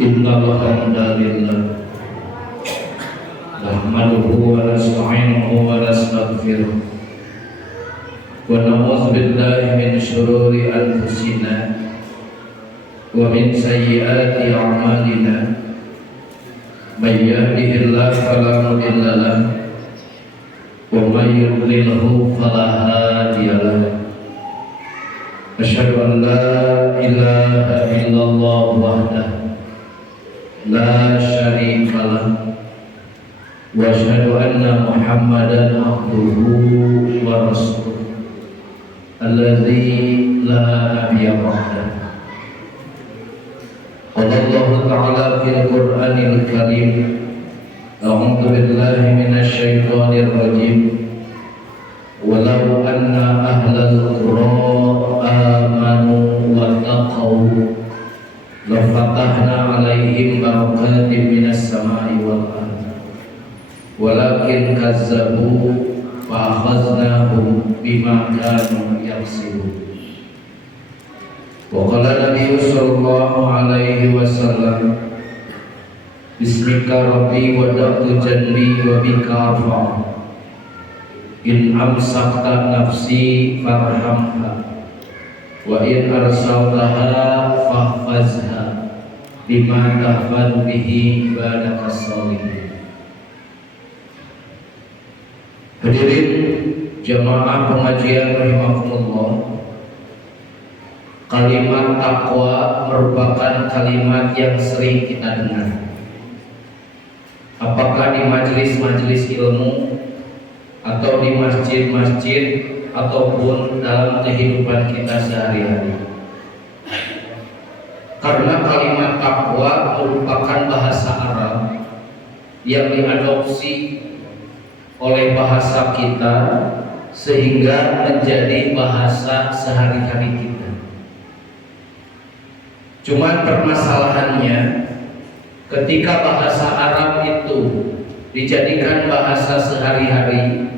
Innal hamdalillah nahmaduhu wa nasta'inuhu wa nastaghfiruh wa na'udzu billahi min shururi anfusina wa min sayyiati a'malina may yahdihillahu fala mudilla lahu wa may yudlilhu fala hadiya lahu. Asyhadu an la ilaha illallah wahdahu la syarika lahu wa asyhadu anna Muhammadan abduhu wa rasuluh alladzi la nabiyya ba'dahu. Qala Allah ta'ala fil Qur'anil Karim, a'udzu billahi minasy syaithanir rajim. Walau anna ahlal qura amanu wa taqaw lafatahna alaihim barakatim minas sama'i wal ardh walakin kazzabu fa akhaznahum bima kanu yaksibun. Wa qala Nabi sallallahu alaihi wasallam, bismika rabbi wa da'tu janbi wa bika arfa' in amsakta nafsi farhamha wa in arsaltaha fahfazha bima tahfadhu bihi ibadaka sholihin. Hadirin jamaah pengajian rahimakumullah, kalimat takwa merupakan kalimat yang sering kita dengar, apakah di majelis-majelis ilmu atau di masjid-masjid ataupun dalam kehidupan kita sehari-hari. Karena kalimat takwa merupakan bahasa Arab yang diadopsi oleh bahasa kita sehingga menjadi bahasa sehari-hari kita. Cuman permasalahannya, ketika bahasa Arab itu dijadikan bahasa sehari-hari,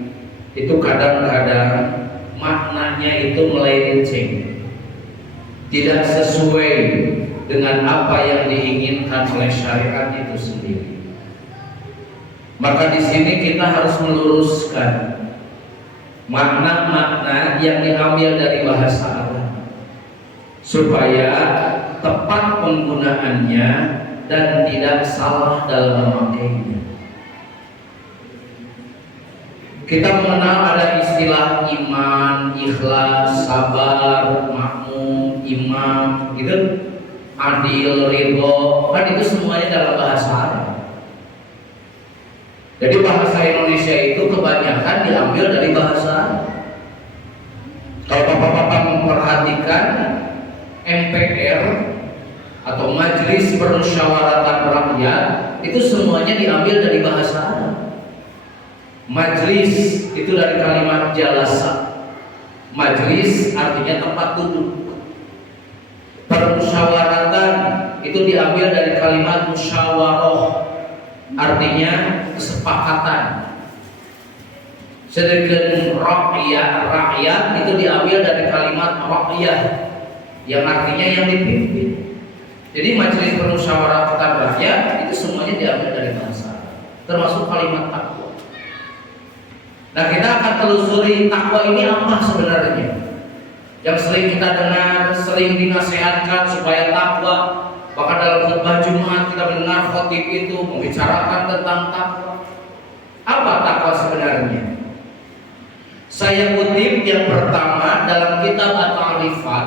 itu kadang-kadang maknanya itu melenceng, tidak sesuai dengan apa yang diinginkan oleh syariat itu sendiri. Maka di sini kita harus meluruskan makna-makna yang diambil dari bahasa Arab supaya tepat penggunaannya dan tidak salah dalam memakainya. Kita mengenal ada istilah iman, ikhlas, sabar, makmum, imam, gitu, adil, ridho, kan itu semuanya dalam bahasa Arab. Jadi bahasa Indonesia itu kebanyakan diambil dari bahasa Arab. Kalau bapak-bapak memperhatikan MPR atau Majelis Permusyawaratan Rakyat, itu semuanya diambil dari bahasa Arab. Majlis itu dari kalimat jalasa. Majlis artinya tempat duduk. Permusyawaratan itu diambil dari kalimat musyawarah, artinya kesepakatan. Sedangkan rakyat itu diambil dari kalimat rakyat yang artinya yang dipimpin. Jadi majelis permusyawaratan rakyat itu semuanya diambil dari bahasa, termasuk kalimat takwa. Nah, kita akan telusuri takwa ini apa sebenarnya. Yang sering kita dengar, sering dinasihatkan supaya takwa. Bahkan dalam khutbah Jumat kita mendengar khotib itu membicarakan tentang takwa. Apa takwa sebenarnya? Saya kutip yang pertama dalam kitab At-Ta'rifat.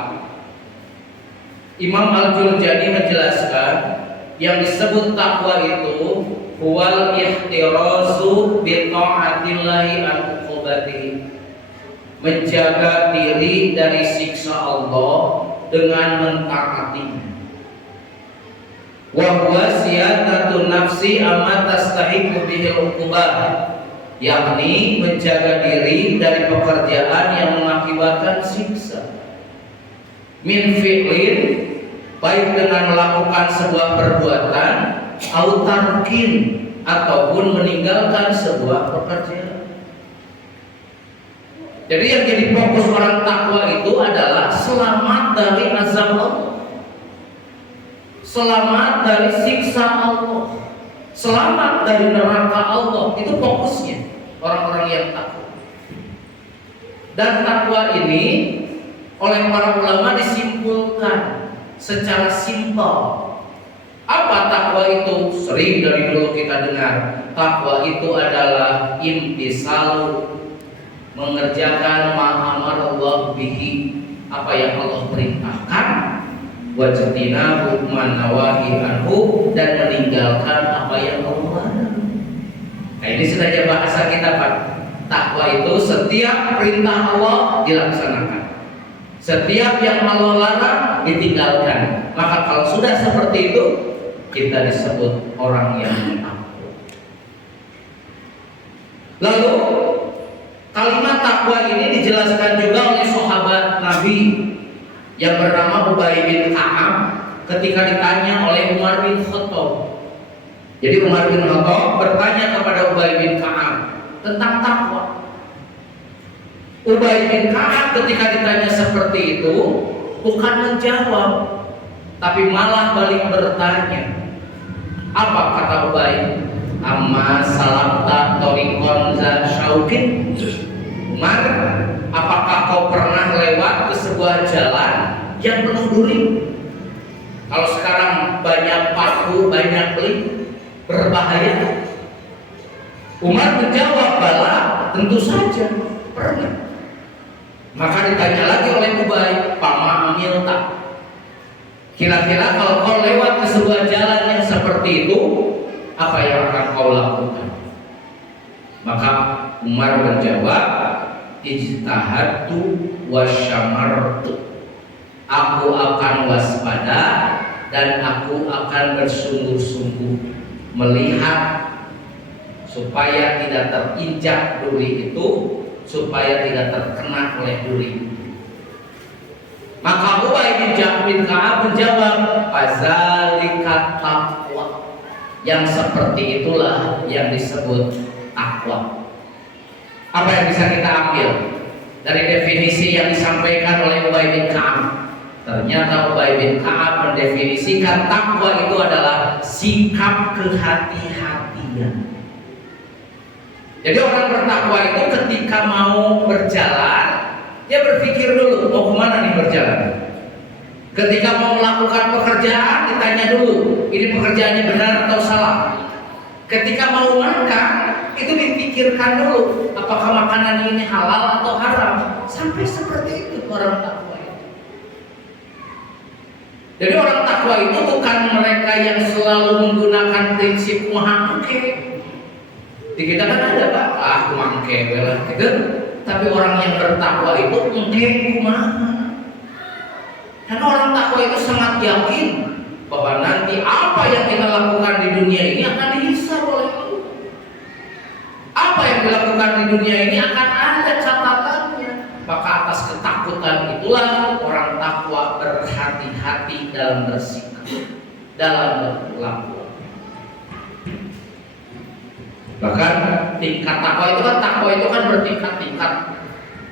Imam Al-Jurjani menjelaskan yang disebut takwa itu huwal ihtirazu bi ta'atillahi an uqubatihi, menjaga diri dari siksa Allah dengan mentaatinya. Wa huwa siyatatun nafsi amma tastahiqu bihi uqubah, yakni menjaga diri dari pekerjaan yang mengakibatkan siksa. Min fi'lin, baik dengan melakukan sebuah perbuatan, au tarkin, ataupun meninggalkan sebuah pekerjaan. Jadi yang jadi fokus orang takwa itu adalah selamat dari azab Allah, selamat dari siksa Allah, selamat dari neraka Allah. Itu fokusnya orang-orang yang takwa. Dan takwa ini oleh para ulama disimpulkan secara simpel. Apa takwa itu? Sering dari dulu kita dengar, takwa itu adalah imtisalu, mengerjakan ma amarallahu bihi, apa yang Allah perintahkan, wajtinabu man nawahi anhu, dan meninggalkan apa yang Allah larang. Nah, ini sengaja bahasa kita, Pak. Takwa itu setiap perintah Allah dilaksanakan, setiap yang Allah larang ditinggalkan. Maka kalau sudah seperti itu, kita disebut orang yang takwa. Lalu kalimat takwa ini dijelaskan juga oleh sahabat Nabi yang bernama Ubay bin Ka'ab ketika ditanya oleh Umar bin Khattab. Jadi Umar bin Khattab bertanya kepada Ubay bin Ka'ab tentang takwa. Ubay bin Ka'ab ketika ditanya seperti itu bukan menjawab, tapi malah balik bertanya. Apa kata Ubay? Amma salabta tariqan za syaukin. Umar, apakah kau pernah lewat ke sebuah jalan yang penuh duri? Kalau sekarang banyak paku, banyak beling, berbahaya. Umar menjawab, bala, tentu saja pernah. Maka ditanya lagi oleh Ubay, pama amilta. Kira-kira kalau kau lewat ke sebuah jalan yang seperti itu, apa yang akan kau lakukan? Maka Umar menjawab, ijtahadtu wasyamartu. Aku akan waspada dan aku akan bersungguh-sungguh melihat supaya tidak terinjak duri itu, supaya tidak terkena oleh duri. Maka Ubay bin Ka'ab menjawab, fazalika taqwa. Yang seperti itulah yang disebut takwa. Apa yang bisa kita ambil dari definisi yang disampaikan oleh Ubay bin Ka'ab? Ternyata Ubay bin Ka'ab mendefinisikan takwa itu adalah sikap kehati-hatian. Jadi orang bertakwa itu ketika mau berjalan, dia berpikir dulu mau kemana nih berjalan. Ketika mau melakukan pekerjaan, ditanya dulu ini pekerjaannya benar atau salah. Ketika mau makan, itu dipikirkan dulu apakah makanan ini halal atau haram. Sampai seperti itu orang takwa itu. Jadi orang takwa itu bukan mereka yang selalu menggunakan prinsip muhamke. Di kita kan ada Pak, mangke belah gitu. Tapi orang yang bertakwa itu mungkin kumaha. Karena orang takwa itu sangat yakin bahwa nanti apa yang kita lakukan di dunia ini akan dihisab oleh Allah. Apa yang dilakukan di dunia ini akan ada catatannya. Maka atas ketakutan itulah orang takwa berhati-hati dalam bersikap, dalam berlaku. Bahkan tingkat takwa itu kan bertingkat-tingkat.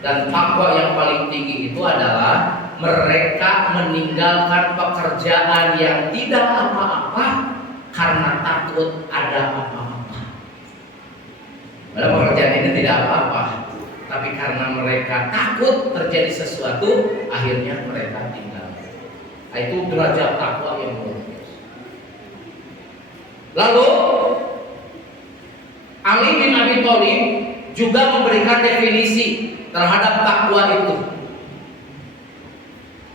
Dan takwa yang paling tinggi itu adalah mereka meninggalkan pekerjaan yang tidak apa-apa karena takut ada apa-apa. Padahal pekerjaan ini tidak apa-apa, tapi karena mereka takut terjadi sesuatu, akhirnya mereka tinggal. Nah, itu derajat takwa yang luar biasa. Lalu Ali bin Abi Thalib juga memberikan definisi terhadap takwa itu.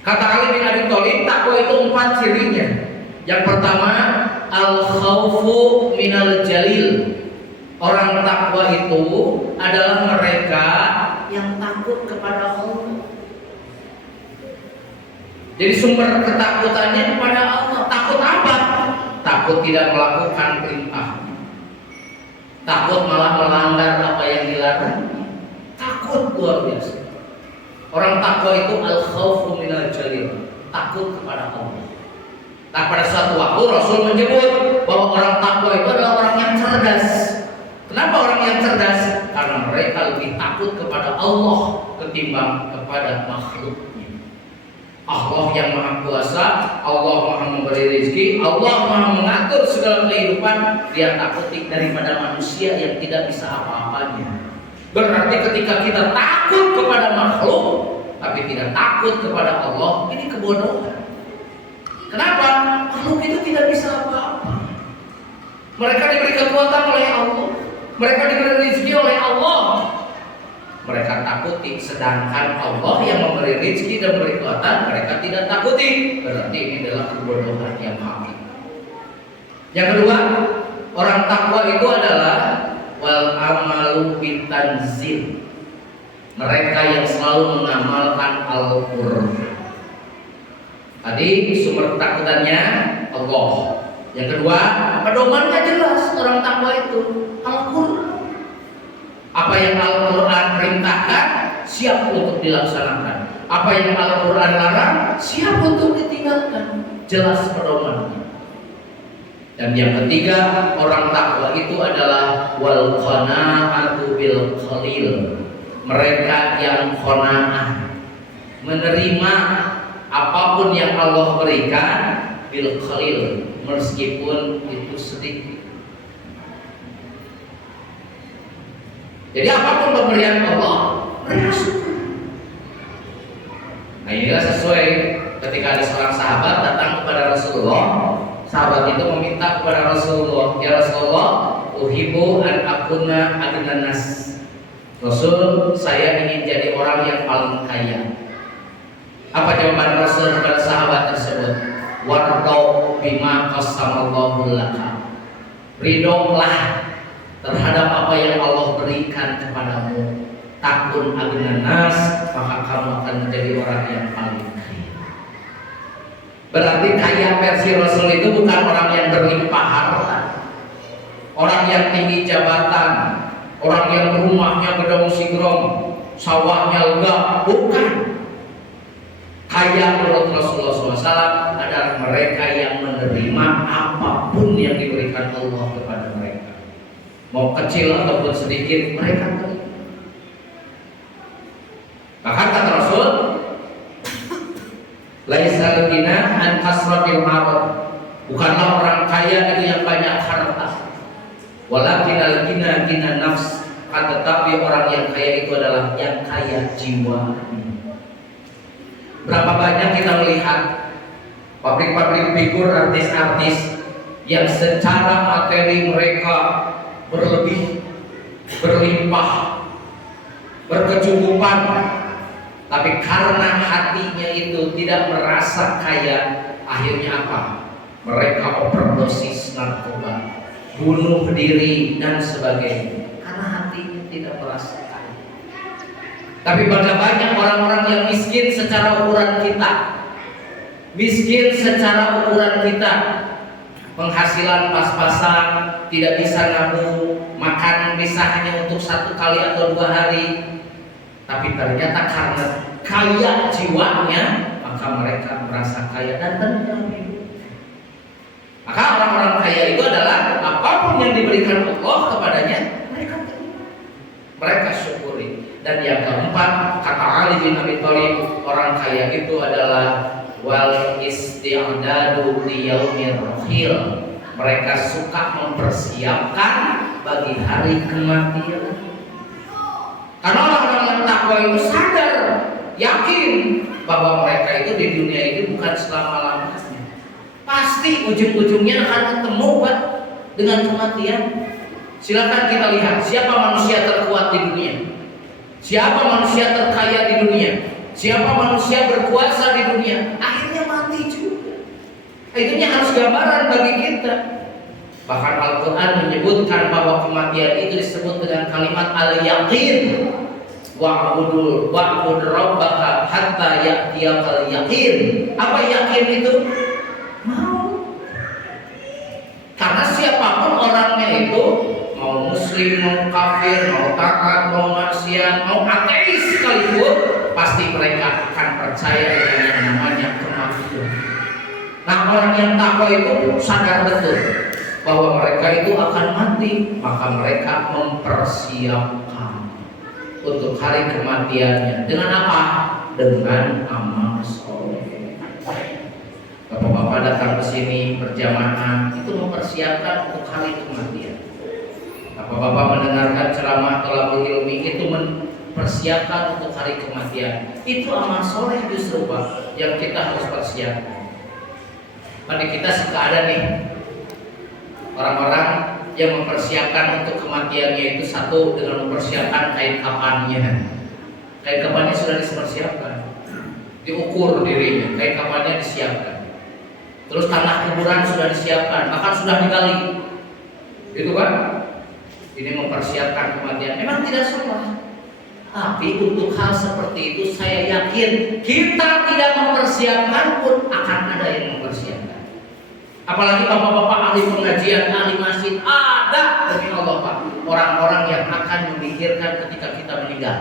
Kata Ali bin Abi Thalib, takwa itu 4 cirinya. Yang pertama, al-khaufu minal jalil. Orang takwa itu adalah mereka yang takut kepada Allah. Jadi sumber ketakutannya kepada Allah. Takut apa? Takut tidak melakukan perintah. Takut malah melanggar apa yang dilarang. Takut luar biasa. Orang takwa itu al-khaufu minal jalil, takut kepada Allah. Nah, pada suatu waktu Rasul menyebut bahwa orang takwa itu adalah orang yang cerdas. Kenapa orang yang cerdas? Karena mereka lebih takut kepada Allah ketimbang kepada makhluknya. Allah yang maha kuasa, Allah maha memberi rezeki, Allah maha mengatur segala kehidupan. Dia takuti daripada manusia yang tidak bisa apa-apanya. Berarti ketika kita takut kepada makhluk tapi tidak takut kepada Allah, ini kebodohan. Kenapa? Makhluk itu tidak bisa apa-apa. Mereka diberi kekuatan oleh Allah, mereka diberi rezeki oleh Allah. Mereka takuti, sedangkan Allah yang memberi rezeki dan memberi kekuatan mereka tidak takuti. Berarti ini adalah kebodohan yang hakiki. Yang kedua, orang takwa itu adalah wal amalu bitanzil. Mereka yang selalu mengamalkan Al-Qur'an. Tadi sumber ketakutannya Allah. Yang kedua, pedomannya jelas orang takwa itu Al-Qur'an. Apa yang Al-Qur'an perintahkan siap untuk dilaksanakan. Apa yang Al-Qur'an larang siap untuk ditinggalkan. Jelas pedomannya. Dan yang ketiga, orang takwa itu adalah wal qanaatu bil qalil. Mereka yang qanaah, menerima apapun yang Allah berikan bil qalil, meskipun itu sedikit. Jadi apapun pemberian Allah, mereka syukur. Nah, inilah sesuai ketika ada seorang sahabat datang kepada Rasulullah. Sahabat itu meminta kepada Rasulullah, ya Rasulullah, uhibbu an akuna agnan nas. Rasul, saya ingin jadi orang yang paling kaya. Apa jawaban Rasul kepada sahabat tersebut? Wardo bima qasamallahu laka. Ridholah terhadap apa yang Allah berikan kepadamu. Takun agnan nas, maka kamu akan menjadi orang yang paling kaya. Berarti kaya versi Rasul itu bukan orang yang berlimpah harta, orang yang tinggi jabatan, orang yang rumahnya gedong sigrong, sawahnya lega, bukan. Kaya menurut Rasulullah SAW adalah mereka yang menerima apapun yang diberikan Allah kepada mereka, mau kecil ataupun sedikit mereka terima. Bahkan kata Rasul, laisal ghina an kasratil mal. Bukanlah orang kaya itu yang banyak harta. Walakinal ghina nafs. Tetapi orang yang kaya itu adalah yang kaya jiwa. Berapa banyak kita melihat pabrik-pabrik figur, artis-artis yang secara materi mereka berlebih, berlimpah, berkecukupan, tapi karena hatinya itu tidak merasa kaya, akhirnya apa? Mereka overdosis narkoba, bunuh diri dan sebagainya, karena hatinya tidak merasa kaya. Tapi banyak orang-orang yang miskin secara ukuran kita, miskin secara ukuran kita, penghasilan pas-pasan, tidak bisa nabung, makan bisa hanya untuk 1 kali atau 2 hari. Tapi ternyata karena kaya jiwanya, maka mereka merasa kaya dan tenang. Maka orang-orang kaya itu adalah apapun yang diberikan Allah kepadanya, mereka syukuri. Dan yang keempat, kata Ali bin Abi Thalib, orang kaya itu adalah wal isti'dadu liyaumir rahil. Mereka suka mempersiapkan bagi hari kematian. Karena orang-orang yang takwa itu sadar, yakin bahwa mereka itu di dunia ini bukan selama-lamanya. Pasti ujung-ujungnya akan ketemu Pak dengan kematian. Silakan kita lihat siapa manusia terkuat di dunia, siapa manusia terkaya di dunia, siapa manusia berkuasa di dunia, akhirnya mati juga. Itu harus gambaran bagi kita. Bahkan Al-Quran menyebutkan bahwa kematian itu disebut dengan kalimat al-yaqin. Wa'bud rabbaka hatta ya'tiyakal yaqin. Apa yakin itu? Mau. Karena siapapun orangnya itu, mau muslim, mau kafir, mau taat, mau maksiat, mau ateis sekalipun, pasti mereka akan percaya dengan yang namanya kematian. Nah, orang yang takwa itu sadar betul bahwa mereka itu akan mati, maka mereka mempersiapkan untuk hari kematiannya dengan apa? Dengan amal soleh. datang ke sini berjamaah itu mempersiapkan untuk hari kematian. Bapak-bapak mendengarkan ceramah thalabul ilmi itu mempersiapkan untuk hari kematian. Itu amal soleh justru Pak yang kita harus persiapkan. Pada kita suka ada nih orang-orang yang mempersiapkan untuk kematiannya itu satu dengan mempersiapkan kain kafannya. Kain kafannya sudah dipersiapkan, diukur dirinya, kain kafannya disiapkan. Terus tanah kuburan sudah disiapkan, bahkan sudah digali, gitu kan? Ini mempersiapkan kematian. Memang tidak salah, tapi untuk hal seperti itu saya yakin kita tidak mempersiapkan pun akan ada yang mempersiapkan. Apalagi bapak-bapak ahli pengajian, ahli masjid, ada demi Allah Pak, orang-orang yang akan memikirkan ketika kita meninggal.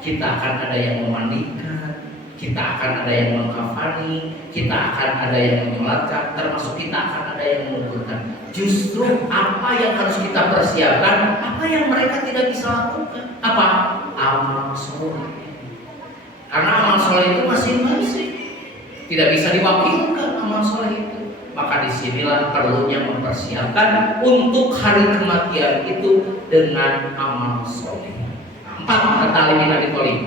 Kita akan ada yang memandikan, kita akan ada yang mengkafani, kita akan ada yang menyolatkan, termasuk kita akan ada yang menguburkan. Justru apa yang harus kita persiapkan, apa yang mereka tidak bisa lakukan, apa? Amal soleh. Karena amal soleh itu masing-masing, tidak bisa diwakilkan amal soleh itu. Maka disinilah perlunya mempersiapkan untuk hari kematian itu dengan amal soleh. 4 kata Ali bin Abi Thalib.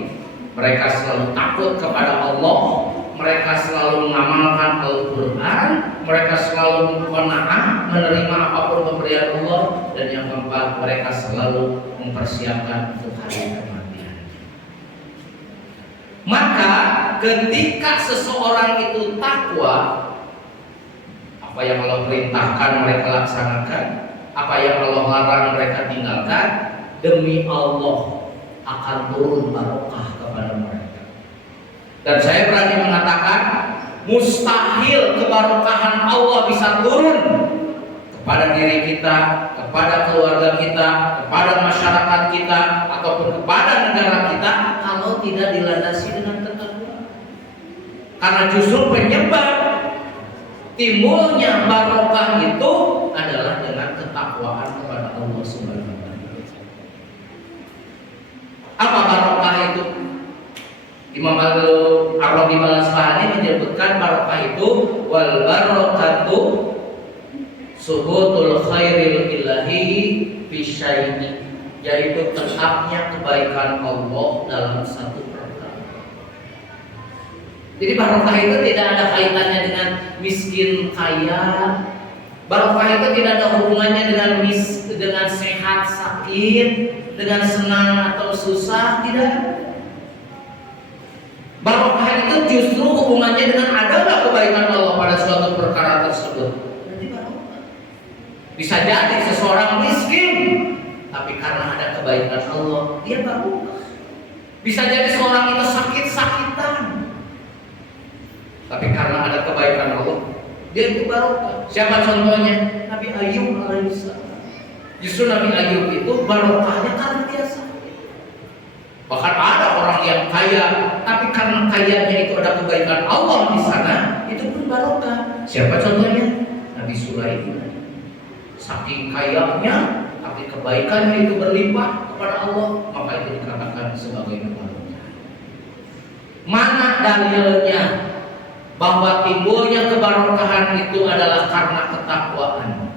Mereka selalu takut kepada Allah, mereka selalu mengamalkan Al-Quran, mereka selalu qanaah menerima apapun pemberian Allah, dan yang keempat mereka selalu mempersiapkan untuk hari kematian. Maka ketika seseorang itu takwa, apa yang Allah perintahkan mereka laksanakan, apa yang Allah larang mereka tinggalkan, demi Allah akan turun barokah kepada mereka. Dan saya berani mengatakan mustahil kebarokahan Allah bisa turun kepada diri kita, kepada keluarga kita, kepada masyarakat kita, ataupun kepada negara kita kalau tidak dilandasi dengan ketakwaan. Karena justru penyebab timbulnya barokah itu adalah dengan ketakwaan kepada Allah Subhanahu wa taala. Apa barokah itu? Imam Ar-Rabi Al-Asfahani menyebutkan barokah itu wal barokatu subutul khairil ilahi bisyai'i, yaitu tetapnya kebaikan Allah dalam satu perkara. Jadi barokah itu tidak ada kaitannya dengan miskin kaya. Barokah itu tidak ada hubungannya dengan sehat sakit, dengan senang atau susah, tidak. Barokah itu justru hubungannya dengan adanya kebaikan Allah pada suatu perkara tersebut. Berarti barokah. Bisa jadi seseorang miskin, tapi karena ada kebaikan Allah, dia barokah. Bisa jadi seorang itu sakit-sakitan, tapi karena ada kebaikan Allah, dia itu barokah. Siapa contohnya? Nabi Ayub alaihissalam. Justru Nabi Ayub itu barokahnya karena dia sakit. Bahkan ada orang yang kaya, tapi karena kayanya itu ada kebaikan Allah di sana, itu pun barokah. Siapa contohnya? Nabi Sulaiman. Saking kayanya, tapi kebaikannya itu berlimpah kepada Allah, maka itu dikatakan sebagai barokah. Mana dalilnya bahwa timbulnya kebarokahan itu adalah karena ketakwaan?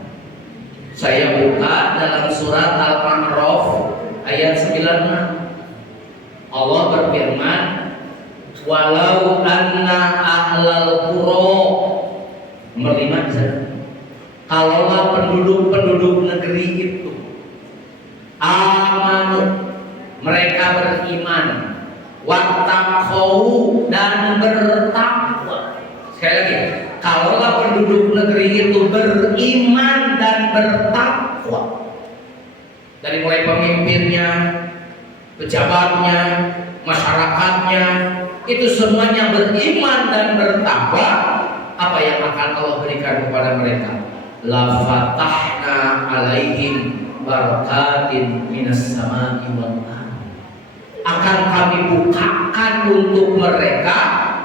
Saya buka dalam surat Al-A'raf ayat 96. Allah berfirman, walau anna ahlal qura, nomor 5 di sana. Kalaulah penduduk-penduduk negeri itu amanu, mereka beriman, wattaqau, dan bertakwa. Sekali lagi, kalaulah penduduk negeri itu beriman dan bertakwa, dari mulai pemimpinnya, pejabatnya, masyarakatnya, itu semuanya beriman dan bertakwa, apa yang akan Allah berikan kepada mereka? La fatahna alaihim barakatin minas samai wal ardh. Akan kami bukakan untuk mereka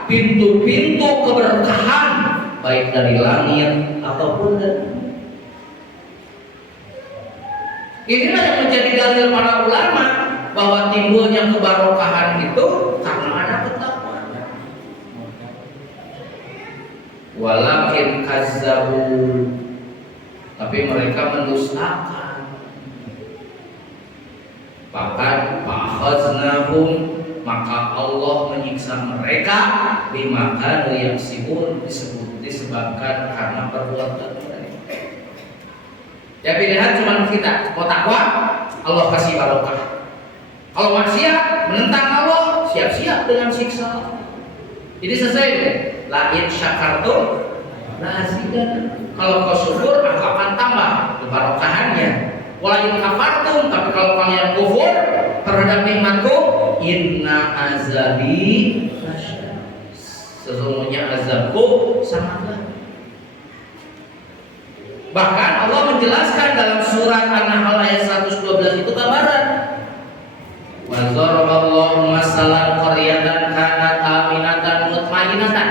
pintu-pintu keberkahan, baik dari langit ataupun dari bumi. Inilah yang menjadi dalil para ulama bahwa timbulnya kebarokahan itu karena ada ketakwaan. walakin kazzabu, tapi mereka mendustakan. Bahkan fa'akhaznahum, maka Allah menyiksa mereka bima kanu yaksibun, disebabkan karena perbuatan mereka. Ya pilihan cuma kita, mau takwa Allah kasih barokah. Kalau maksiat menentang Allah, siap-siap dengan siksa. Jadi selesai deh. La in syakartum la azidannakum. Kalau kau syukur aku akan tambah kebarokahannya. Wala in kafartum, tapi kalau kalian kufur terhadap nikmatku, inna azabi lasyadid. Sesungguhnya azabku sangatlah. Bahkan Allah menjelaskan dalam surat An-Nahl ayat 112 itu gambaran. Wa dzaraballahu masalan qaryatan kanat aminatan mutmainnatan.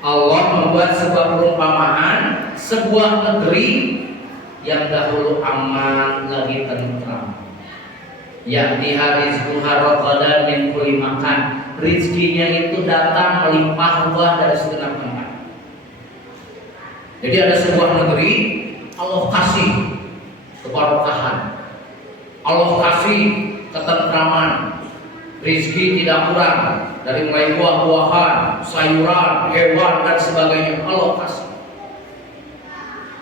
Allah membuat sebuah perumpamaan sebuah negeri yang dahulu aman lagi tentram. Yakni rizquha ragadan min kulli makan. Rizkinya itu datang melimpah ruah dari segenap tempat. Jadi ada sebuah negeri Allah kasih keberkahan, Allah kasih ketentraman, rizki tidak kurang, dari mulai buah-buahan, sayuran, hewan dan sebagainya Allah kasih.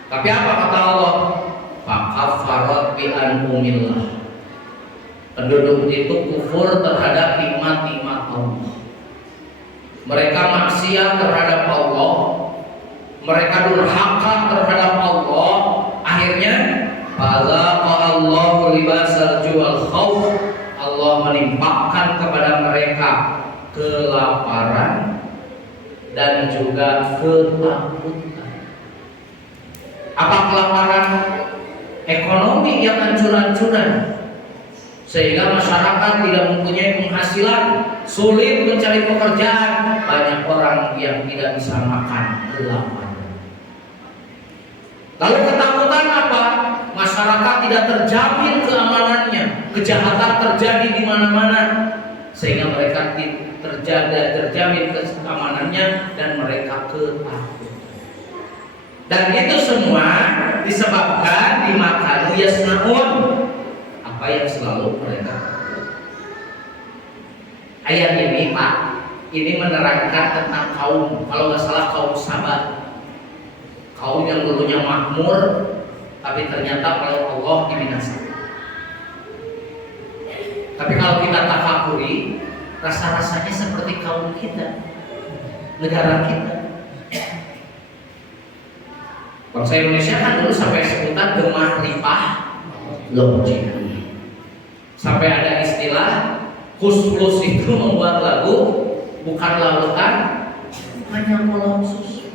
Tapi apa kata Allah? Fakafarat bi an'umillah. Penduduk itu kufur terhadap nikmat-nikmat Allah. Mereka maksiat terhadap Allah, mereka durhaka terhadap Allah. Akhirnya Allahu libasal ju'al khauf, Allah menimpakan kepada mereka kelaparan dan juga ketakutan. Apa kelaparan? Ekonomi yang hancur-hancuran, sehingga masyarakat tidak mempunyai penghasilan, sulit mencari pekerjaan, banyak orang yang tidak bisa makan, kelaparan. Lalu ketakutan apa? Masyarakat tidak terjamin keamanannya, kejahatan terjadi di mana-mana, sehingga mereka terjamin keamanannya dan mereka ketakutan. Dan itu semua disebabkan dimakan yasnaun, apa yang selalu mereka. Ayat ini Pak, ini menerangkan tentang kaum, kalau nggak salah kaum Sabat, kaum yang dulunya makmur, tapi ternyata oleh Allah dibinasakan. Tapi kalau kita tafakuri, rasa-rasanya seperti kaum kita, negara kita. Bangsa Indonesia kan dulu sampai sebutan gemah ripah logik. Sampai ada istilah Kus-Plus itu membuat lagu bukan lautan, hanya kolam susu,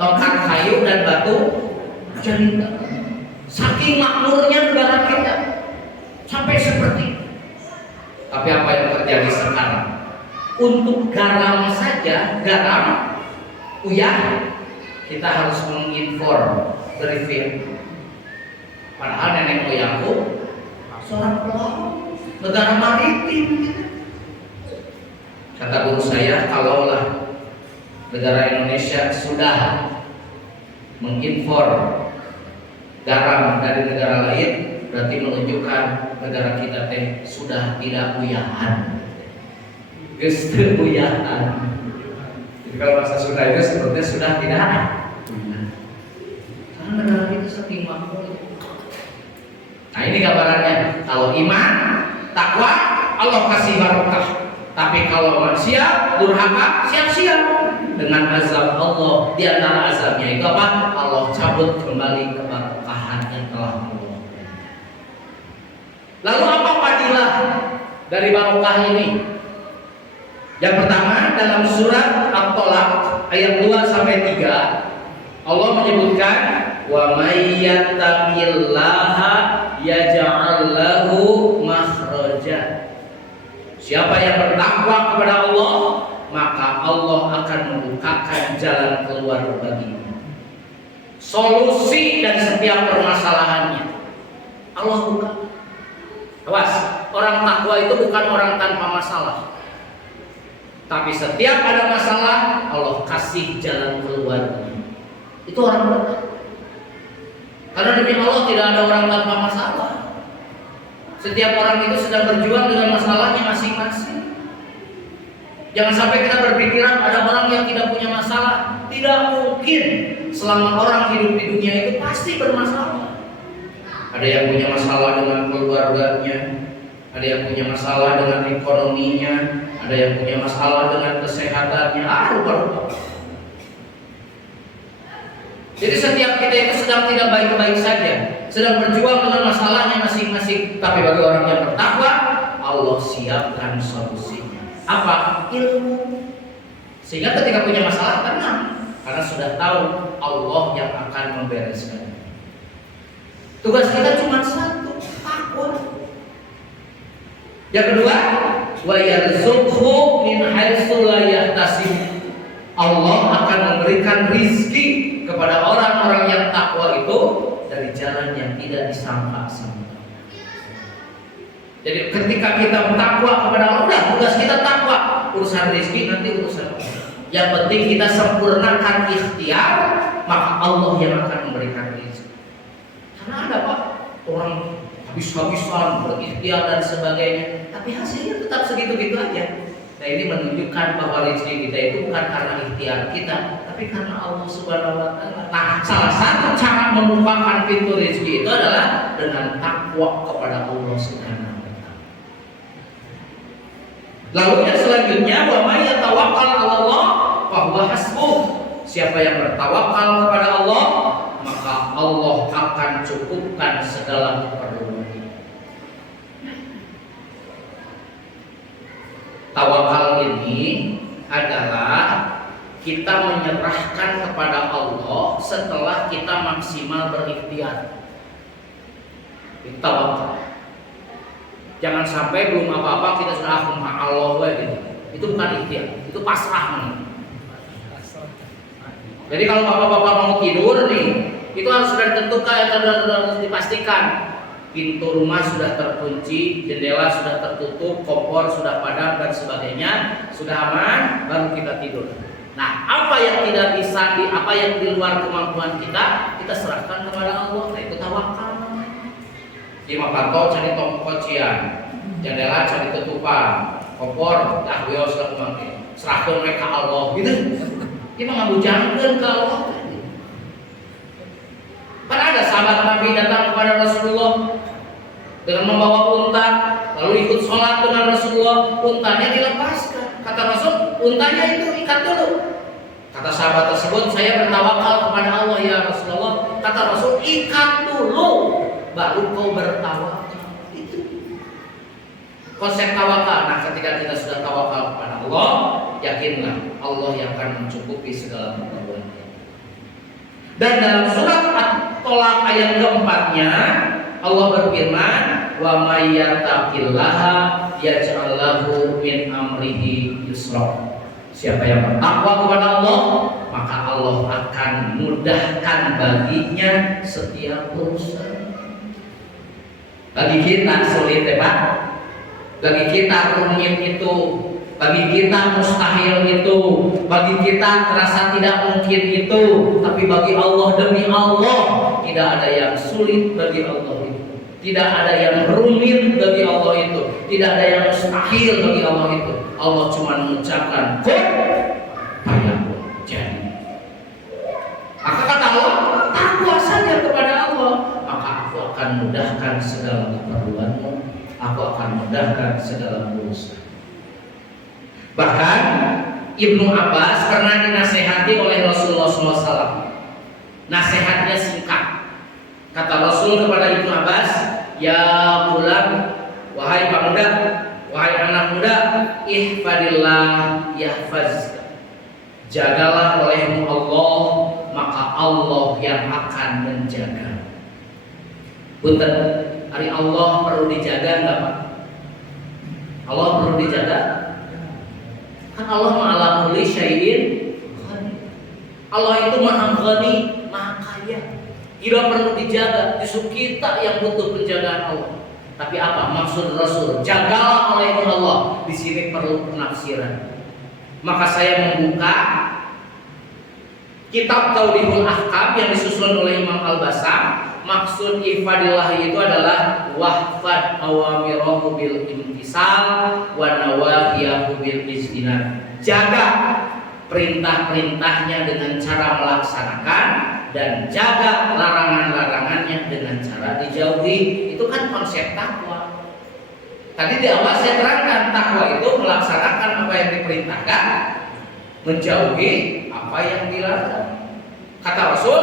tongkat kayu dan batu cerita. Saking makmurnya negara kita sampai seperti. Tapi apa yang terjadi sekarang? Untuk garam saja, garam uyah, kita harus menginform dari film. Padahal nenek moyangku seorang pelaut, negara maritim. Kata guru saya, kalaulah negara Indonesia sudah menginform garam dari negara lain, berarti menunjukkan negara kita teh sudah tidak uyahan, geus uyahan. Jadi kalau bahasa Sunda itu sebetulnya sudah tidak. Karena negara kita saking makmur. Nah ini gambarannya. Kalau iman, takwa, Allah kasih barokah. Tapi kalau maksiat, durhaka, siap-siap dengan azab Allah. Di antara azabnya itu apa? Allah cabut kembali keberkahan yang telah Allah. Lalu apa fadilah dari barokah ini? Yang pertama dalam surat At-Tolaq ayat 2 sampai 3, Allah menyebutkan wa may yattaqillaha yaj'al lahu makhraja. Siapa yang bertakwa kepada Allah, maka Allah akan membukakan jalan keluar baginya. Solusi dan setiap permasalahannya Allah buka. Awas, orang takwa itu bukan orang tanpa masalah. Tapi setiap ada masalah, Allah kasih jalan keluar. Itu orang bertakwa. Karena demi Allah tidak ada orang tanpa masalah. Setiap orang itu sedang berjuang dengan masalahnya masing-masing. Jangan sampai kita berpikiran ada orang yang tidak punya masalah. Tidak mungkin. Selama orang hidup di dunia itu pasti bermasalah. Ada yang punya masalah dengan keluarganya, ada yang punya masalah dengan ekonominya, ada yang punya masalah dengan kesehatannya. Rupa-rupa. Jadi setiap kita itu sedang tidak baik-baik saja, sedang berjuang dengan masalahnya masing-masing. Tapi bagi orang yang bertakwa, Allah siapkan solusinya. Apa? Ilmu. Sehingga ketika punya masalah tenang, karena sudah tahu Allah yang akan membereskan. Tugas kita cuma satu, takwa. Yang kedua, wa yarzuqhu min haitsu la yahtasib. Allah akan memberikan rizki kepada orang-orang yang takwa itu dari jalan yang tidak disangka-sangka. Jadi ketika kita bertakwa kepada Allah, tugas kita takwa. Urusan rizki nanti urusan Allah. Yang penting kita sempurnakan ikhtiar, maka Allah yang akan memberikan rizki. Karena ada Pak, orang habis-habisan berikhtiar dan sebagainya, tapi hasilnya tetap segitu-gitu aja. Nah ini menunjukkan bahwa rezeki kita itu bukan karena ikhtiar kita, tapi karena Allah Subhanahu wa Ta'ala. Nah, salah satu cara membukakan pintu rezeki itu adalah dengan takwa kepada Allah Subhanahu wa Ta'ala. Lalu yang selanjutnya, wa may yatawakkal 'ala Allah fa huwa hasbuh. Siapa yang bertawakal kepada Allah, maka Allah akan cukupkan segala keperluan. Tawakal ini adalah kita menyerahkan kepada Allah setelah kita maksimal berikhtiar. Tawakal. Jangan sampai belum apa-apa kita sudah Allah gitu. Itu bukan ikhtiar, itu pasrah. Jadi kalau bapak-bapak mau tidur nih, itu harus sudah ditentukan, harus dipastikan. Pintu rumah sudah terkunci, jendela sudah tertutup, kompor sudah padam dan sebagainya, sudah aman, baru kita tidur. Nah, apa yang tidak bisa, apa yang di luar kemampuan kita serahkan kepada Allah. Nah, itu tawakal. Di mapantau cari tongkocian, jendela cari tutupan, kompor dah beliau sudah memakai. Serahkan mereka Allah, gitu. Kita ngabujangkeun ke Allah. Kan ada sahabat Nabi datang kepada Rasulullah dengan membawa unta, lalu ikut sholat dengan Rasulullah, untanya dilepaskan. Kata Rasul, untanya itu ikat dulu. Kata sahabat tersebut, saya bertawakal kepada Allah ya Rasulullah. Kata Rasul, ikat dulu, baru kau bertawakal. Itu konsep tawakal. Nah, ketika kita sudah tawakal kepada Allah, yakinlah Allah yang akan mencukupi segala keperluan. Dan dalam surat At-Tolak ayat keempatnya Allah berfirman, wa may yattaqillaha yaj'al lahu min amrihi yusra. Siapa yang bertakwa kepada Allah, maka Allah akan mudahkan baginya setiap urusan. Bagi kita sulit ya Pak, bagi kita rumit itu, bagi kita mustahil itu, bagi kita terasa tidak mungkin itu, tapi bagi Allah, demi Allah, tidak ada yang sulit bagi Allah itu. Tidak ada yang rumit bagi Allah itu. Tidak ada yang mustahil bagi Allah itu. Allah cuma mengucapkan kun fayakun, jadi. Maka kata Allah, takwa saja kepada Allah, maka aku akan mudahkan segala keperluanmu, aku akan mudahkan segala urusan. Bahkan Ibnu Abbas pernah dinasehati oleh Rasulullah SAW. Nasihatnya singkat. Kata Rasul kepada Ibnu Abbas, ya bulan, wahai pemuda, wahai anak muda, ihfadillah yahfazka. Jagalah olehmu Allah, maka Allah yang akan menjaga. Punten, hari Allah perlu dijaga enggak Pak? Allah perlu dijaga? Kan Allah ma'ala kulli syai'in ghani. Allah itu maha ghani, maha kaya. Tidak perlu dijaga, justru kita yang butuh penjagaan Allah. Tapi apa maksud Rasul? Jagalah oleh Allah. Di sini perlu penafsiran. Maka saya membuka kitab Tawdihul Ahkam yang disusun oleh Imam Al-Basam. Maksud ifadillahi itu adalah wahfad awamirahu bil imtisal wa nawahiyahu bil ijtinab. Jaga perintah-perintahnya dengan cara melaksanakan dan jaga larangan-larangannya dengan cara dijauhi. Itu kan konsep takwa. Tadi di awal saya terangkan takwa itu melaksanakan apa yang diperintahkan, menjauhi apa yang dilarang. Kata Rasul,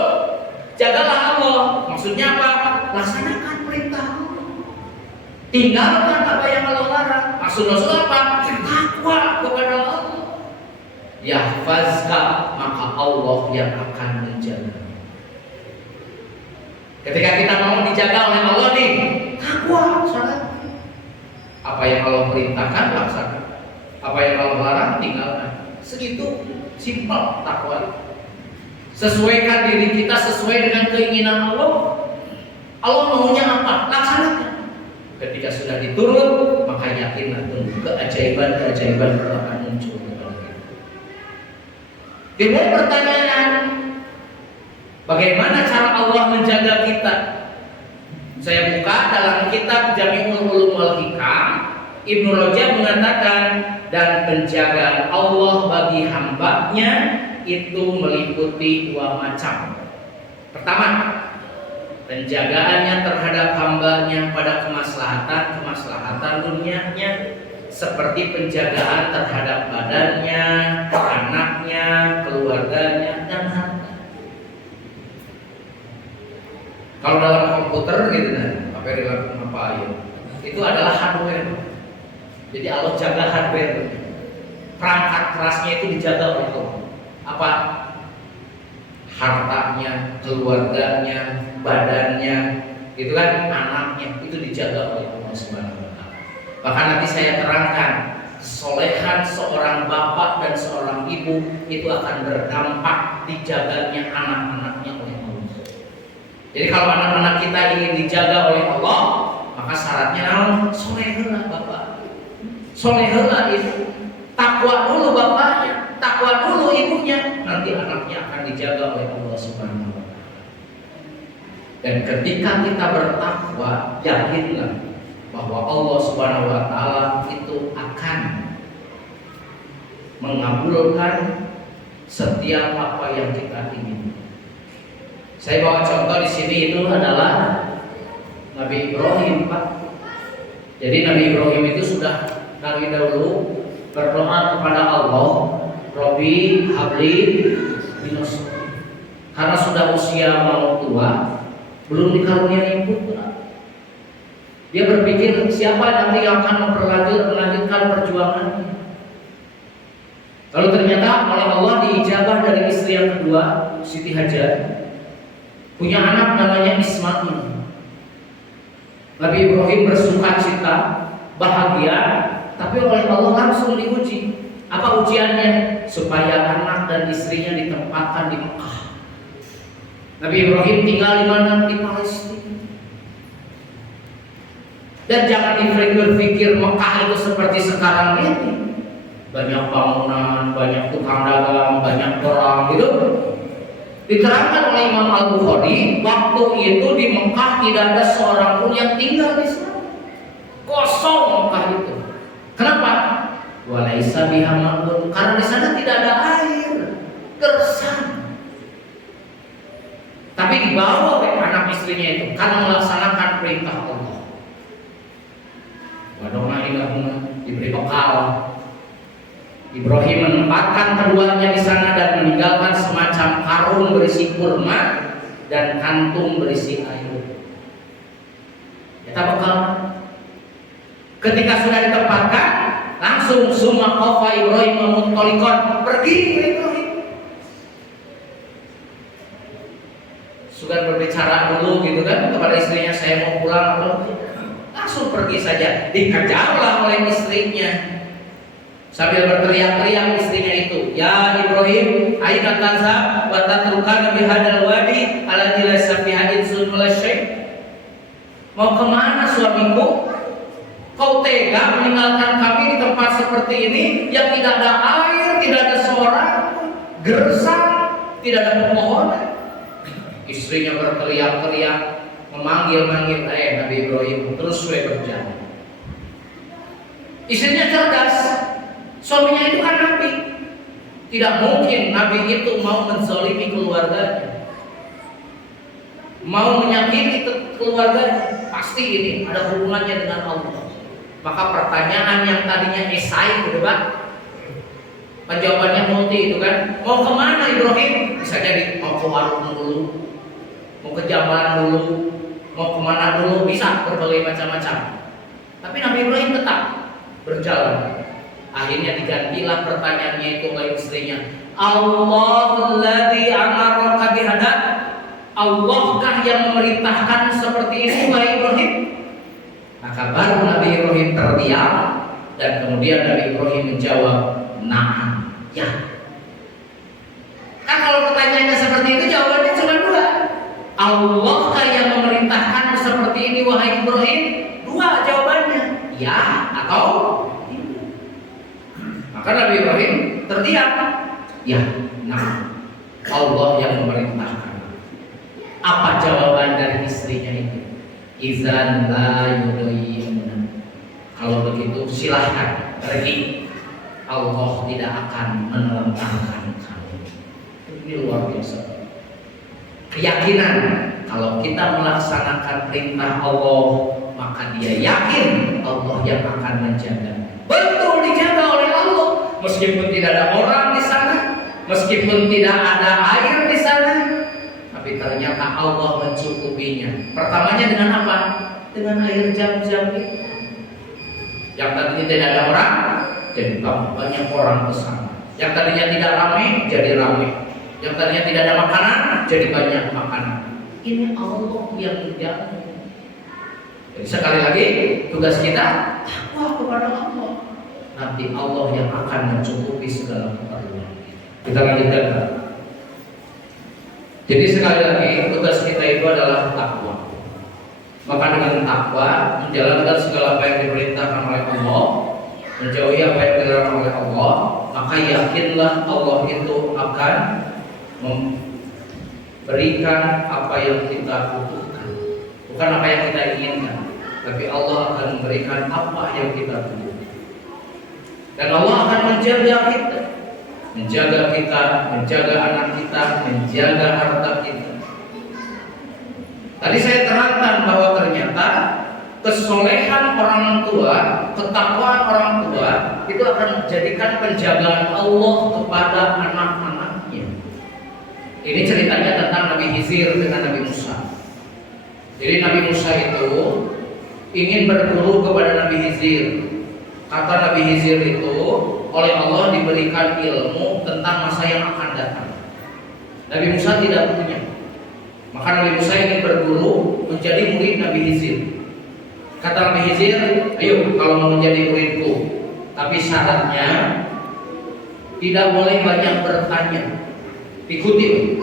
jagalah Allah. Maksudnya apa? Laksanakan perintah Allah. Tinggalkan apa yang Allah larang. Maksud Rasul apa? Takwa kepada Allah. Yahfazka, maka Allah yang akan menjaga. Ketika kita mau dijaga oleh Allah nih, takwa, salat. Apa yang Allah perintahkan laksanakan. Apa yang Allah larang tinggalkan. Segitu simpel takwa. Sesuaikan diri kita sesuai dengan keinginan Allah. Allah maunya apa? Laksanakan. Ketika sudah diturut, maka yakinlah tunggu keajaiban-keajaiban itu akan muncul kepada kita. Timbul pertanyaan, bagaimana cara Allah menjaga kita? Saya buka dalam kitab Jami'ul Ulum wal Hikam, Ibnu Rajab mengatakan, dan penjagaan Allah bagi hambanya itu meliputi dua macam. Pertama, penjagaannya terhadap hambanya pada kemaslahatan dunianya, seperti penjagaan terhadap badannya, anaknya, keluarganya, dan harta. Kalau dalam komputer gitu kan, apa ya? Itu adalah hardware. Jadi Allah jaga hardware. Perangkat kerasnya itu dijaga oleh Allah. Apa? Hartanya, keluarganya, badannya, itu kan anaknya, itu dijaga oleh Allah Subhanahu wa taala. Bahkan nanti saya terangkan, kesolehan seorang bapak dan seorang ibu itu akan berdampak dijaganya anak-anaknya oleh Allah. Jadi kalau anak-anak kita ingin dijaga oleh Allah, maka syaratnya solehlah bapak, solehlah ibu, takwa dulu bapaknya, takwa dulu ibunya, nanti anaknya akan dijaga oleh Allah Subhanahu wa taala. Dan ketika kita bertakwa, yakinlah bahwa Allah Subhanahu wa taala itu akan mengabulkan setiap apa yang kita ingin. Saya bawa contoh di sini itu adalah Nabi Ibrahim, Pak. Jadi Nabi Ibrahim itu sudah dari dahulu berdoa kepada Allah, Robbi habli minus, karena sudah usia mau tua, belum dikaruniai putra. Dia berpikir siapa nanti yang akan melanjutkan perjuangannya. Lalu ternyata oleh Allah diijabah dari istri yang kedua, Siti Hajar, punya anak namanya Ismail. Nabi Ibrahim bersukacita, bahagia, tapi oleh Allah langsung diuji. Apa ujiannya? Supaya anak dan istrinya ditempatkan di Mekah. Nabi Ibrahim tinggal di mana? Di Palestina. Dan jangan berpikir Mekah itu seperti sekarang ini. Banyak bangunan, banyak tukang dagang, banyak orang gitu. Diterangkan oleh Imam Al-Bukhari, waktu itu di Mekah tidak ada seorang pun yang tinggal di sana. Kosong Mekah itu. Kenapa? Walaisa biha ma'un, karena di sana tidak ada air, gersang. Tapi dibawa oleh anak istrinya itu karena melaksanakan perintah Allah. Wadona ilahuna, diberi bekal. Ibrahim menempatkan keduanya di sana dan meninggalkan semacam karung berisi kurma dan kantung berisi air. Kita bekal. Ketika sudah ditempatkan, langsung summa qafa Ibrahim mutolikon, pergi Ibrahim. Sudah berbicara dulu gitu kan kepada istrinya, saya mau pulang, langsung pergi saja. Dikejarlah oleh istrinya. Sambil berteriak-teriak istrinya itu, ya Ibrahim, aina tazhab wa tatrukana bihadzal wadi alladzi laysa fiha insun wala syai'. Mau kemana suamiku? Kau tega meninggalkan kami di tempat seperti ini yang tidak ada air, tidak ada seorang, gersang. tidak ada pemohonan. Istrinya berteriak-teriak, memanggil-manggil Nabi Ibrahim, terus berjalan. Istrinya cerdas, suaminya itu kan Nabi. Tidak mungkin Nabi itu mau menzalimi keluarganya, mau menyakiti keluarganya. Pasti ini ada hubungannya dengan Allah. Maka pertanyaan yang tadinya esai berdebat, jawabannya multi itu kan. Mau kemana Ibrahim? Bisa jadi mau ke warung dulu, mau ke jalan dulu, mau kemana dulu, bisa berbagai macam-macam. Tapi Nabi Ibrahim tetap berjalan. Akhirnya digantilah pertanyaannya itu oleh istrinya. Allahulladzi amaraka bihada. Allahkah yang memerintahkan seperti ini wahai Ibrahim? Maka baru Nabi Ibrahim terdiam dan kemudian Nabi Ibrahim menjawab, "Na'am." Ya. Kan kalau pertanyaannya seperti itu jawabannya cuma dua. Allahkah yang memerintahkan seperti ini wahai Ibrahim? Dua jawabannya, ya atau tidak. Maka Nabi Ibrahim terdiam. Ya, nah Allah yang memerintahkan. Apa jawaban dari istrinya itu? Izan la yudayimuna. Kalau begitu silahkan pergi. Allah tidak akan menerangkan kamu. Ini luar biasa. Keyakinan kalau kita melaksanakan perintah Allah, maka dia yakin Allah yang akan menjaga. Betul dijaga oleh Allah, meskipun tidak ada orang di sana, meskipun tidak ada air di sana, tapi ternyata Allah mencukupinya. Pertamanya dengan apa? Dengan air Zam-Zam itu. Yang tadinya tidak ada orang, jadi banyak orang ke sana. Yang tadinya tidak ramai, jadi ramai. Yang tadinya tidak ada makanan, jadi banyak makanan. Ini Allah yang menjaga. Jadi sekali lagi tugas kita takwa kepada Allah. Nanti Allah yang akan mencukupi segala keperluan. Kita lanjutkan. Jadi sekali lagi tugas kita itu adalah takwa. Maka dengan takwa menjalankan segala apa yang diperintahkan oleh Allah, menjauhi apa yang dilarang oleh Allah, maka yakinlah Allah itu akan memberikan apa yang kita butuhkan, bukan apa yang kita inginkan, tapi Allah akan memberikan apa yang kita butuhkan. Dan Allah akan menjaga kita, menjaga anak kita, menjaga harta kita. Tadi saya terangkan bahwa ternyata kesolehan orang tua, ketakwaan orang tua itu akan menjadikan penjagaan Allah kepada anak-anaknya. Ini ceritanya tentang Nabi Khidir dengan Nabi Musa. Jadi Nabi Musa itu ingin berguru kepada Nabi Khidir. Kata Nabi Khidir itu oleh Allah diberikan ilmu tentang masa yang akan datang. Nabi Musa tidak punya. Maka Nabi Musa ingin berguru menjadi murid Nabi Khidir. Kata Nabi Khidir, ayo kalau mau menjadi muridku, tapi syaratnya tidak boleh banyak bertanya. Ikuti.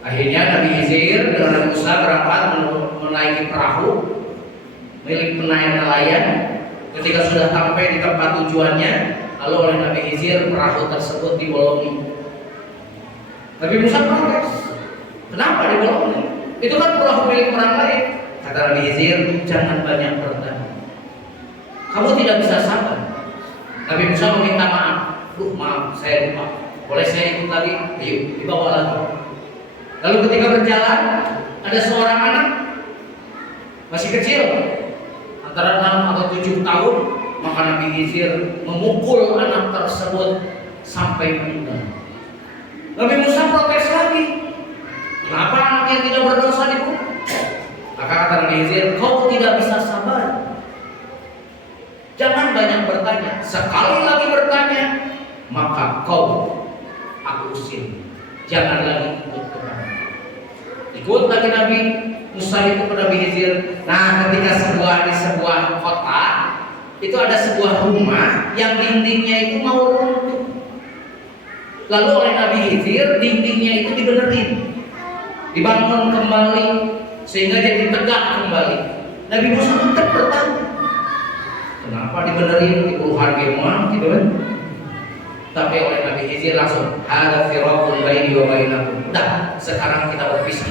Akhirnya Nabi Khidir dengan Nabi Musa berangkat menaiki perahu milik nelayan. Ketika sudah sampai di tempat tujuannya, lalu oleh Nabi Khidir perahu tersebut dibolongi. Nabi Musa protes. Kenapa dibolongi? Itu kan perahu milik orang lain. Kata Nabi Khidir, jangan banyak bertanya. Kamu tidak bisa sabar. Nabi Musa meminta maaf. Maaf, saya lupa. Boleh saya ikut lagi? Ayo, dibawa lagi. Lalu ketika berjalan, ada seorang anak masih kecil, antara 6 atau 7 tahun, maka Nabi Khidir memukul anak tersebut sampai meninggal. Nabi Musa protes lagi. Kenapa anak yang tidak berdosa dibunuh? Maka kata Nabi Khidir, kau tidak bisa sabar. Jangan banyak bertanya. Sekali lagi bertanya, maka aku usir. Jangan lagi ikut kepada. Ikut lagi Nabi Musa itu kepada Nabi Khidir. Nah, ketika di sebuah kota itu ada sebuah rumah yang dindingnya itu mau runtuh. Lalu oleh Nabi Khidir dindingnya itu dibenerin, dibangun kembali sehingga jadi tegak kembali. Nabi Musa tetap bertanya, kenapa dibenerin di puluhan gemah gitu kan? Tapi oleh Nabi Khidir langsung hadza firaqul baini wa bainakum. Udah, sekarang kita berpisah.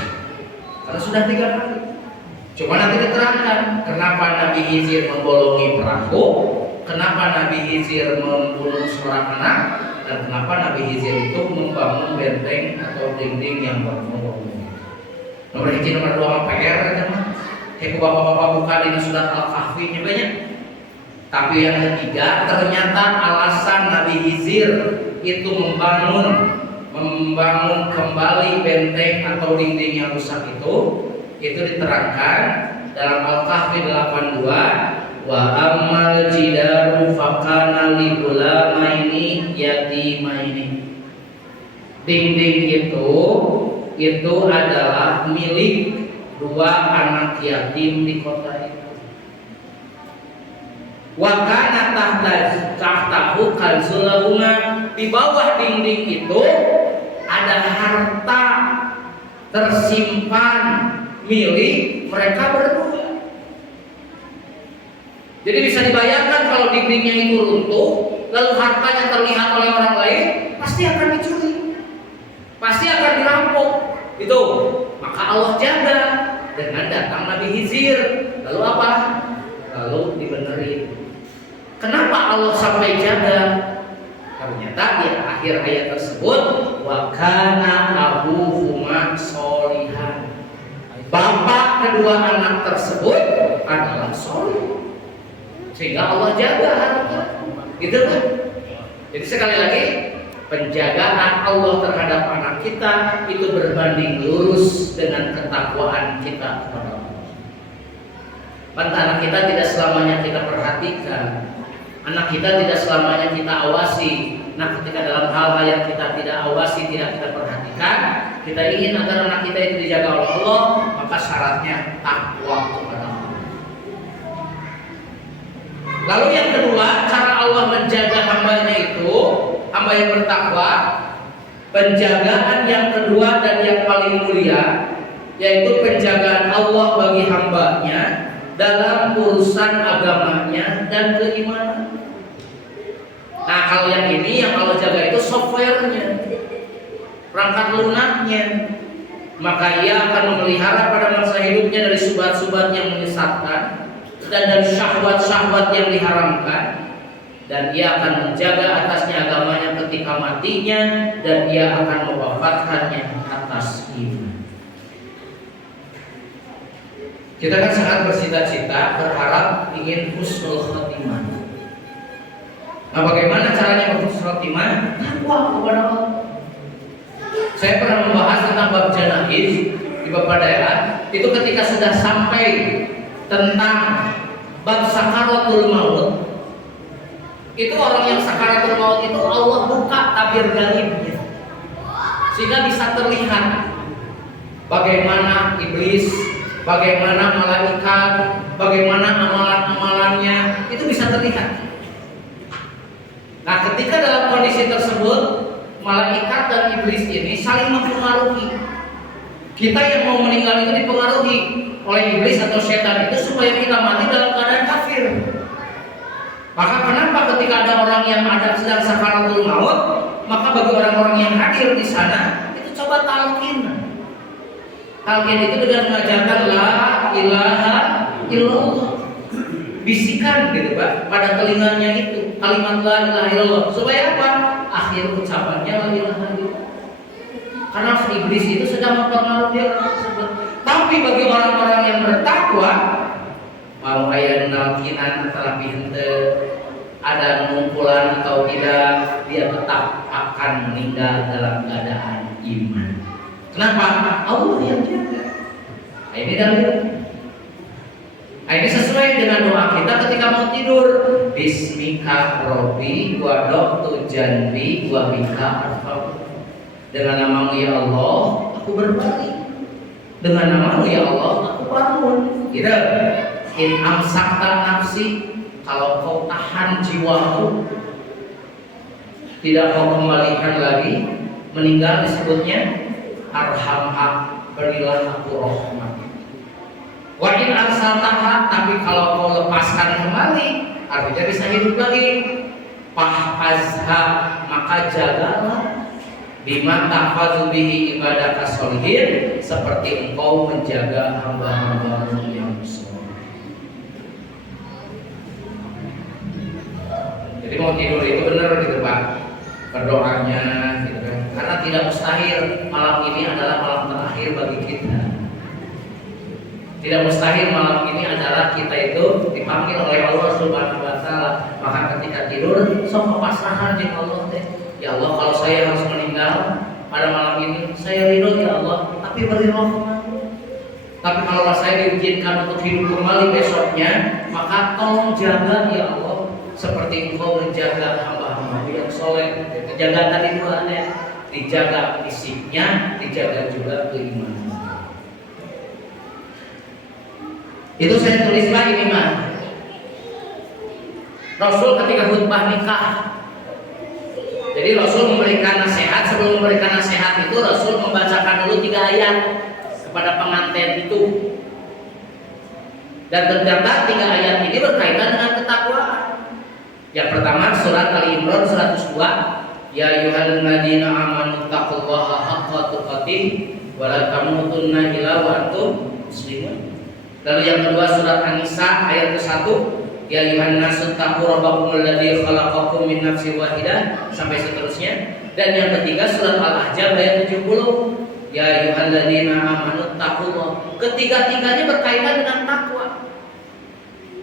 Karena sudah 3 kali. Cuma nanti diterangkan kenapa Nabi Khidir membolongi perahu, kenapa Nabi Khidir membunuh seorang anak, dan kenapa Nabi Khidir itu membangun benteng atau dinding yang bergumul. Nomor 1, nomor 2 PR teman. Kayak bapak-bapak buka di surat Al-Kahfi banyak. Tapi yang ketiga, ternyata alasan Nabi Khidir itu membangun kembali benteng atau dinding yang rusak itu diterangkan dalam Al-Kahfi 82. Wa ammal jidaru fakana li gulamaini yatimaini. Dinding itu adalah milik 2 anak yatim di kota itu. Wa kana tahtahu kanzul lahuma. Di bawah dinding itu ada harta tersimpan milik mereka berdua. Jadi bisa dibayangkan kalau dindingnya itu runtuh, lalu hartanya terlihat oleh orang lain, pasti akan dicuri, pasti akan dirampok. Itu maka Allah jaga dengan datang Nabi Khidir. Lalu apa? Lalu dibenerin. Kenapa Allah sampai jaga? Ternyata di akhir ayat tersebut wa kana abuhuma sholihan. Bapak kedua anak tersebut adalah soleh, sehingga Allah jaga harta. Gitu kan? Jadi sekali lagi, penjagaan Allah terhadap anak kita itu berbanding lurus dengan ketakwaan kita kepada Allah. Anak kita tidak selamanya kita perhatikan, anak kita tidak selamanya kita awasi. Nah, ketika dalam hal-hal yang kita tidak awasi, tidak kita perhatikan, kita ingin agar anak kita itu dijaga oleh Allah, maka syaratnya takwa kepada Allah. Lalu yang kedua, cara Allah menjaga hambanya itu, hamba yang bertakwa, penjagaan yang kedua dan yang paling mulia, yaitu penjagaan Allah bagi hambanya dalam urusan agamanya dan keimanan. Nah, kalau yang ini yang Allah jaga itu softwarenya, perangkat lunaknya. Maka ia akan memelihara pada masa hidupnya dari subhat-subhat yang menyesatkan dan dari syahwat-syahwat yang diharamkan, dan ia akan menjaga atasnya agamanya ketika matinya, dan ia akan mewafatkannya atas iman. Kita kan sangat bercita-cita, berharap ingin husnul khotimah. Nah, bagaimana caranya berhusnul khotimah? Takwa kepada Allah. Saya pernah membahas tentang bab janaiz di beberapa daerah. Itu ketika sudah sampai tentang bab sakaratul maut, itu orang yang sakaratul maut itu Allah buka tabir gaibnya, sehingga bisa terlihat bagaimana iblis, bagaimana malaikat, bagaimana amalan-amalannya, itu bisa terlihat. Nah, ketika dalam kondisi tersebut malaikat dan iblis ini saling mempengaruhi. Kita yang mau meninggal itu dipengaruhi oleh iblis atau setan itu supaya kita mati dalam keadaan kafir. Maka kenapa ketika ada orang yang ada sedang sakaratul maut, maka bagi orang-orang yang hadir di sana itu coba talqin. Talqin itu dengan mengajarkan la ilaha illallah. Bisikan gitu Pak pada telinganya itu kalimat la ilaha illallah, supaya apa? Akhir ucapannya la ilaha illallah. Karena iblis itu sedang mempengaruhi orang tersebut. Tapi bagi orang-orang yang bertakwa, mau aya nalkinan antara pinte, ada ngumpulan atau tidak, dia tetap akan meninggal dalam keadaan iman. Kenapa? Allah yang jaga. Nah, ini dalilnya. Nah, ini sesuai dengan doa kita ketika mau tidur. Bismika Robbi wa doktu janbi wa bika arfa'u. Dengan namamu ya Allah, aku berbalik. Dengan namamu ya Allah, aku bangun. Gitu. In amsakta nafsi, kalau kau tahan jiwaku, tidak kau kembalikan lagi, meninggal disebutnya arhamha, berilah aku rahmat. Wa in arsaltaha, tapi kalau kau lepaskan kembali, artinya bisa hidup lagi. fahfazha, maka jagalah, bima tahfazu bihi ibadah kasolihin, seperti engkau menjaga hamba-hambamu yang soleh. Jadi mau tidur itu benar gitu Pak, berdoanya gitu kan, karena tidak mustahil malam ini adalah malam terakhir bagi kita. Tidak mustahil malam ini adalah kita itu dipanggil oleh Allah Subhanahu wa Ta'ala. Maka ketika tidur, sok pasrahan dengan Allah teh. Ya Allah, kalau saya harus meninggal pada malam ini, saya ridho ya Allah, tapi beri rahmat. Tapi kalau saya diizinkan untuk hidup kembali besoknya, maka tolong jaga ya Allah, seperti engkau menjaga hamba-hamba yang soleh. Jaga tadi itu ada, dijaga fisiknya, dijaga juga keimanan. Itu saya tulis lagi ini mah. Rasul ketika khutbah nikah, jadi Rasul memberikan nasihat. Sebelum memberikan nasihat itu Rasul membacakan dulu 3 ayat kepada pengantin itu. Dan ternyata 3 ayat ini berkaitan dengan ketakwaan. Yang pertama surat Al-Imran 102, ya ayyuhalladzina amanu taqullaha haqqa tuqatih wa la tamutunna illa wa antum muslimun. Lalu yang kedua surat An-Nisa ayat ke-1, ya ayyuhan nasu taqu rabbakumul ladzi khalaqakum min nafsin wahidah, sampai seterusnya. Dan yang ketiga surat Al-Ahzab ayat 70, ya ayyuhalladzina amanu taqullah. Ketiga-tiganya berkaitan dengan takwa.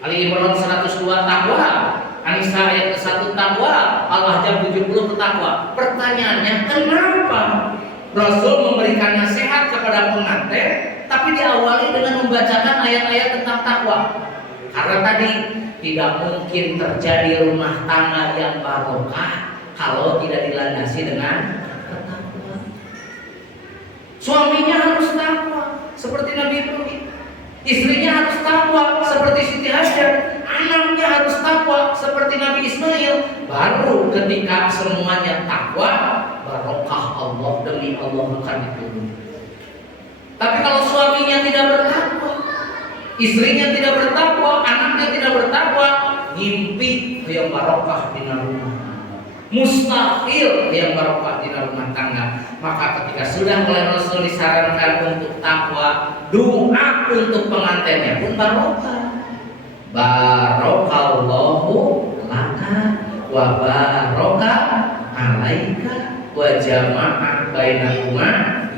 Ali Imran 102 takwa, An-Nisa ayat ke-1 takwa, Al-Ahzab 70 takwa. Pertanyaannya, kenapa Rasul memberikan nasihat kepada pengantin tapi diawali dengan membacakan ayat-ayat tentang takwa? Karena tadi tidak mungkin terjadi rumah tangga yang barokah kalau tidak dilandasi dengan takwa. Suaminya harus takwa seperti Nabi Ibrahim, istrinya harus takwa seperti Siti Hajar, anaknya harus takwa seperti Nabi Ismail. Baru ketika semuanya takwa, barokah Allah, demi Allah akan diturun. Tapi kalau suaminya tidak bertakwa, istrinya tidak bertakwa, anaknya tidak bertakwa, ngimpi yang barokah di rumah, mustahil yang barokah di rumah tangga. Maka ketika sudah mulai Rasul disarankan untuk takwa, doa untuk pengantinnya pun barokah. Barokallahu laka wa barokah alaika wa jama'a bainakuma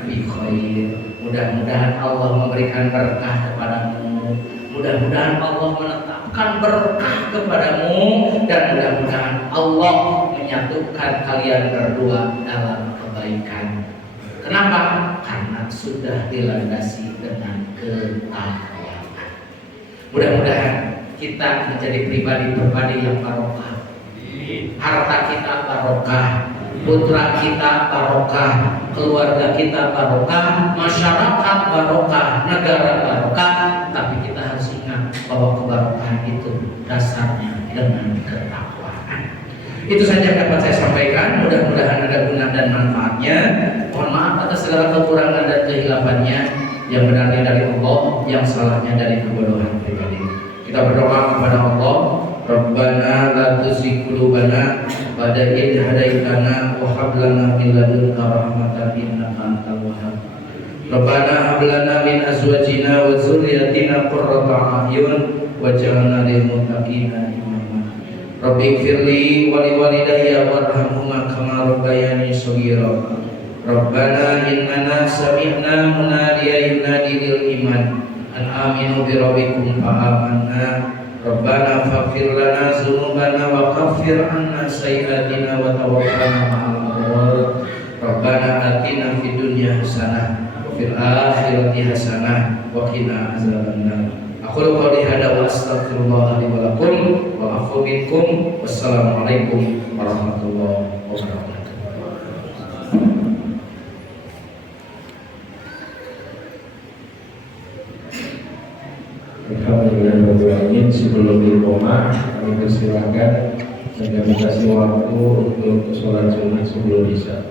bi khair. Mudah-mudahan Allah memberikan berkah kepadamu, mudah-mudahan Allah menetapkan berkah kepadamu, dan mudah-mudahan Allah menyatukan kalian berdua dalam kebaikan. Kenapa? Karena sudah dilandasi dengan ketakwaan. Mudah-mudahan kita menjadi pribadi-pribadi yang barokah. Harta kita barokah, putra kita barokah, keluarga kita barokah, masyarakat barokah, negara barokah. Tapi kita harus ingat bahwa kebarokahan itu dasarnya dengan ketakwaan. Itu saja yang dapat saya sampaikan. Mudah-mudahan ada guna dan manfaatnya. Mohon maaf atas segala kekurangan dan kehilafannya. Yang benarnya dari Allah, yang salahnya dari kebodohan pribadi. Kita berdoa kepada Allah, Rabbana la tuzigh qulubana ba'da idh hadaitana wa hab lana min ladunka rahmatan innaka antal wahhab. Rabbana hab lana min azwajina wa dzurriyyatina qurrata a'yun waj'alna lil muttaqina imama. Rabbi ighfirli wa li walidayya warhamhuma kama rabbayani shaghira. Rabbana innana sami'na munadiyan yunadi lil iman an aminu bi rabbikum fa amanna. Rabbana faghfir lana dzunubana wa kaffir 'anna sayyi'atina wa tawaffana ma'al abrar. Rabbana atina fid dunya hasanah wa fil akhirati hasanah wa qina azabannar. Aqulu qouli hadza wa astaghfirullah li wa lakum wa afu minkum. Wassalamualaikum warahmatullahi wabarakatuh. Alhamdulillah, sebelum diqomah kami persilakan, saya kasih waktu untuk sholat Jumat sebelum isya.